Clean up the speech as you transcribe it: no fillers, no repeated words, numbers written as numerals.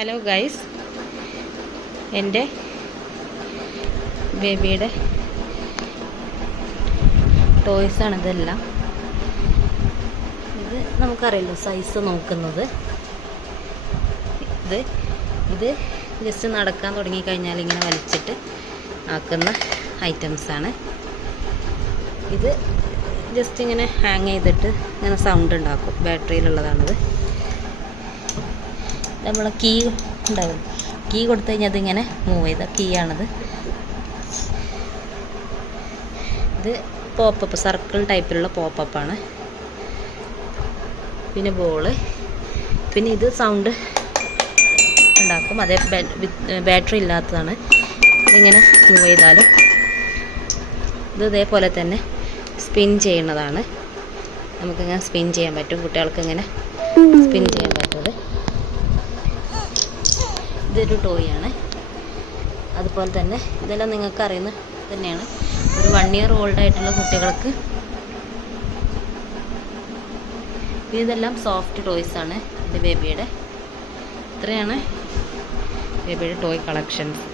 Hello guys, എൻ്റെ ബേബിയുടെ ടോയ്സാണ് ഇതെല്ലാം. ഇത് നമുക്കറിയില്ല സൈസ് നോക്കുന്നത്. ഇത് ജസ്റ്റ് നടക്കാൻ തുടങ്ങിക്കഴിഞ്ഞാൽ ഇങ്ങനെ വലിച്ചിട്ട് ആക്കുന്ന ഐറ്റംസാണ്. ഇത് ജസ്റ്റ് ഇങ്ങനെ ഹാങ് ചെയ്തിട്ട് ഇങ്ങനെ സൗണ്ട് ഉണ്ടാക്കും. ബാറ്ററിയിലുള്ളതാണിത്. നമ്മൾ കീ ഉണ്ടാവും, കീ കൊടുത്തു കഴിഞ്ഞാൽ അതിങ്ങനെ മൂവ് ചെയ്ത കീ ആണിത്. ഇത് പോപ്പപ്പ്, സർക്കിൾ ടൈപ്പിലുള്ള പോപ്പപ്പാണ്. പിന്നെ ബോള്, പിന്നെ ഇത് സൗണ്ട് ഉണ്ടാക്കും. അതേ ബാറ്ററി ഇല്ലാത്തതാണ്. ഇതിങ്ങനെ മൂവ് ചെയ്താലും ഇത് ഇതേപോലെ തന്നെ സ്പിൻ ചെയ്യുന്നതാണ്. നമുക്കിങ്ങനെ സ്പിൻ ചെയ്യാൻ പറ്റും. കുട്ടികൾക്ക് ഇങ്ങനെ സ്പിൻ ചെയ്യാൻ പറ്റുന്നത്. ഇതൊരു ടോയാണ്. അതുപോലെ തന്നെ ഇതെല്ലാം നിങ്ങൾക്ക് അറിയുന്ന തന്നെയാണ്. ഒരു 1 year ഓൾഡ് ആയിട്ടുള്ള കുട്ടികൾക്ക് ഇതെല്ലാം സോഫ്റ്റ് ടോയ്സാണ്. എൻ്റെ ബേബിയുടെ ഇത്രയാണ് ബേബിയുടെ ടോയ് കളക്ഷൻസ്.